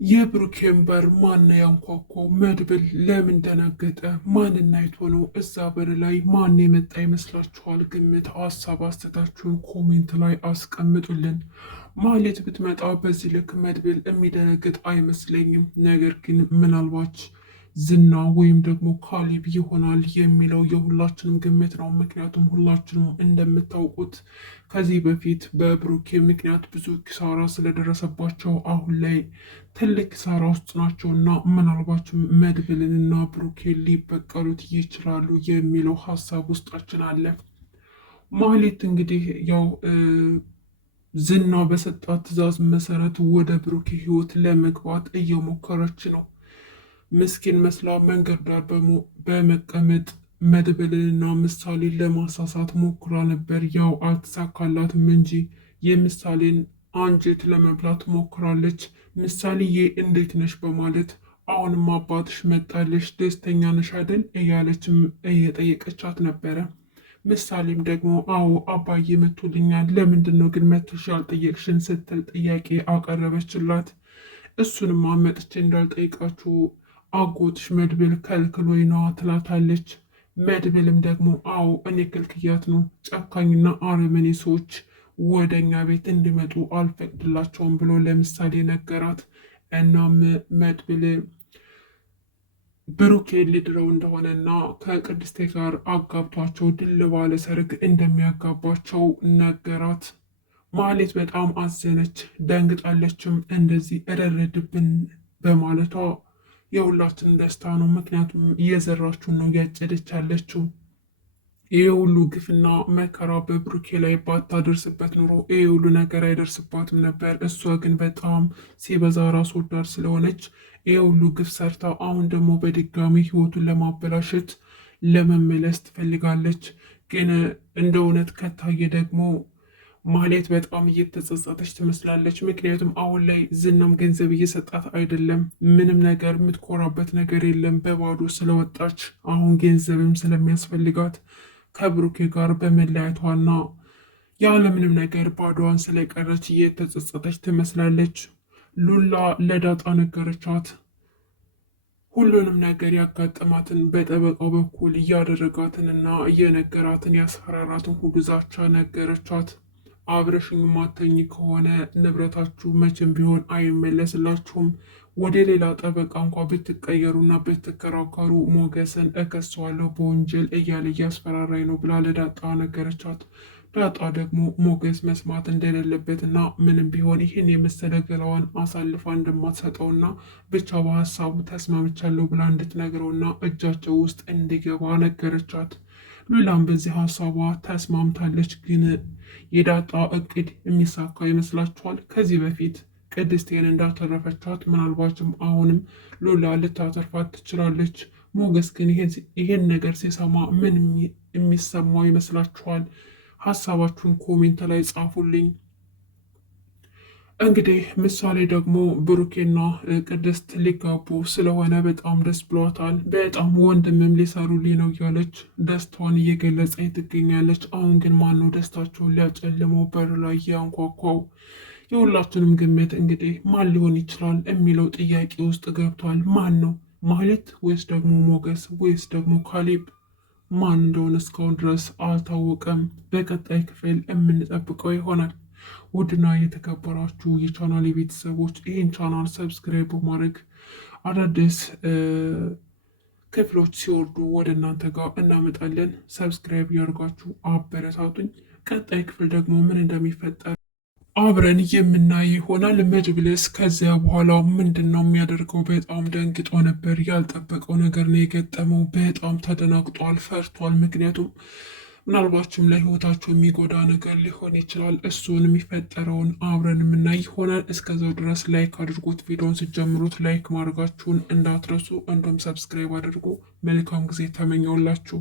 የብሩኬን በር ማን ያንኳኳው? መድብል ለምን ደነገጠ? ማንን አይቶ ነው? እዛ በር ላይ ማን የመጣ ይመስላችኋል? ግምት፣ ሀሳብ አስተታችሁን ኮሜንት ላይ አስቀምጡልን። ማህሌት ብትመጣ በዚህ ልክ መድብል የሚደነግጥ አይመስለኝም። ነገር ግን ምናልባት ዝና ወይም ደግሞ ካሌብ ይሆናል የሚለው የሁላችንም ግምት ነው። ምክንያቱም ሁላችንም እንደምታውቁት ከዚህ በፊት በብሩኬ ምክንያት ብዙ ኪሳራ ስለደረሰባቸው አሁን ላይ ትልቅ ኪሳራ ውስጥ ናቸው እና ምናልባትም መድብልንና ብሩኬን ሊበቀሉት ይችላሉ የሚለው ሀሳብ ውስጣችን አለ። ማህሌት እንግዲህ ያው ዝና በሰጣት ትዕዛዝ መሰረት ወደ ብሩኬ ህይወት ለመግባት እየሞከረች ነው። ምስኪን መስላ መንገድ ዳር በመቀመጥ መድብልንና ምሳሌን ለማሳሳት ሞክራ ነበር። ያው አልተሳካላትም እንጂ የምሳሌን አንጀት ለመብላት ሞክራለች። ምሳሌዬ እንዴት ነሽ በማለት አሁንም አባትሽ መጣለሽ ደስተኛ ነሽ አይደል እያለችም እየጠየቀቻት ነበረ። ምሳሌም ደግሞ አዎ አባዬ መቶልኛል፣ ለምንድን ነው ግን መተሽ ያልጠየቅሽን ስትል ጥያቄ አቀረበችላት። እሱንም መጥቼ እንዳልጠይቃችሁ አጎትሽ መድብል ከልክሎኝ ነዋ ትላታለች። መድብልም ደግሞ አዎ እኔ ክልክያት ነው፣ ጨካኝና አረመኔ ሰዎች ወደ እኛ ቤት እንዲመጡ አልፈቅድላቸውም ብሎ ለምሳሌ ነገራት። እናም መድብል ብሩኬ ሊድረው እንደሆነና ከቅድስቴ ጋር አጋብቷቸው ድል ባለ ሰርግ እንደሚያጋባቸው ነገራት። ማህሌት በጣም አዘነች፣ ደንግጣለችም። እንደዚህ እረረድብን በማለቷ የሁላችን ደስታ ነው። ምክንያቱም እየዘራችውን ነው እያጨደች ያለችው። ይህ ሁሉ ግፍና መከራ በብሩኬ ላይ ባታደርስበት ኑሮ ይህ ሁሉ ነገር አይደርስባትም ነበር። እሷ ግን በጣም ሲበዛ ራስ ወዳድ ስለሆነች ይህ ሁሉ ግፍ ሰርታ አሁን ደግሞ በድጋሚ ህይወቱን ለማበላሸት ለመመለስ ትፈልጋለች። ግን እንደ እውነት ከታየ ደግሞ ማህሌት በጣም እየተጸጸተች ትመስላለች። ምክንያቱም አሁን ላይ ዝናም ገንዘብ እየሰጣት አይደለም፣ ምንም ነገር የምትኮራበት ነገር የለም። በባዶ ስለወጣች አሁን ገንዘብም ስለሚያስፈልጋት ከብሩኬ ጋር በመለያየቷና ያለምንም ነገር ባዶዋን ስለቀረች እየተጸጸተች ትመስላለች። ሉላ ለዳጣ ነገረቻት። ሁሉንም ነገር ያጋጠማትን በጠበቃው በኩል እያደረጋትንና እየነገራትን ያስፈራራትን ሁሉ ዛቻ ነገረቻት። አብረሽኝ ማተኝ ከሆነ ንብረታችሁ መቼም ቢሆን አይመለስላችሁም። ወደ ሌላ ጠበቃ እንኳ ብትቀየሩና ብትከራከሩ ሞገስን እከሰዋለሁ በወንጀል እያለ እያስፈራራኝ ነው ብላ ለዳጣ ነገረቻት። ዳጣ ደግሞ ሞገስ መስማት እንደሌለበትና ምንም ቢሆን ይህን የመሰለ ገላዋን አሳልፋ እንደማትሰጠውና ብቻ በሀሳቡ ተስማምቻለሁ ብላ እንድትነግረውና እጃቸው ውስጥ እንዲገባ ነገረቻት። ሉላም በዚህ ሀሳቧ ተስማምታለች። ግን የዳጣ እቅድ የሚሳካ ይመስላችኋል? ከዚህ በፊት ቅድስቴን እንዳተረፈቻት ምናልባችም አሁንም ሉላ ልታተርፋት ትችላለች። ሞገስ ግን ይሄን ነገር ሲሰማ ምን የሚሰማው ይመስላችኋል? ሀሳባችሁን ኮሜንት ላይ ጻፉልኝ። እንግዲህ ምሳሌ ደግሞ ብሩኬና ቅድስት ሊጋቡ ስለሆነ በጣም ደስ ብሏታል። በጣም ወንድምም ሊሰሩልኝ ነው እያለች ደስታዋን እየገለጸች ትገኛለች። አሁን ግን ማነው ደስታቸውን ሊያጨልመው በር ላይ ያንኳኳው? የሁላችንም ግምት እንግዲህ ማን ሊሆን ይችላል የሚለው ጥያቄ ውስጥ ገብቷል። ማን ነው? ማህሌት ወይስ ደግሞ ሞገስ ወይስ ደግሞ ካሌብ? ማን እንደሆነ እስካሁን ድረስ አልታወቀም። በቀጣይ ክፍል የምንጠብቀው ይሆናል። ውድና የተከበራችሁ የቻናል ቤተሰቦች ይህን ቻናል ሰብስክራይብ በማድረግ አዳዲስ ክፍሎች ሲወርዱ ወደ እናንተ ጋር እናመጣለን። ሰብስክራይብ ያደርጋችሁ አበረታቱኝ። ቀጣይ ክፍል ደግሞ ምን እንደሚፈጠር አብረን የምናይ ይሆናል። መድብልስ ከዚያ በኋላ ምንድን ነው የሚያደርገው? በጣም ደንግጦ ነበር። ያልጠበቀው ነገር ነው የገጠመው። በጣም ተደናግጧል፣ ፈርቷል። ምክንያቱም ምናልባችም ለህይወታቸው የሚጎዳ ነገር ሊሆን ይችላል። እሱን የሚፈጠረውን አብረን የምናይ ይሆናል። እስከዛው ድረስ ላይክ አድርጉት። ቪዲዮን ስጀምሩት ላይክ ማድረጋችሁን እንዳትረሱ፣ እንዲሁም ሰብስክራይብ አድርጉ። መልካም ጊዜ ተመኘውላችሁ።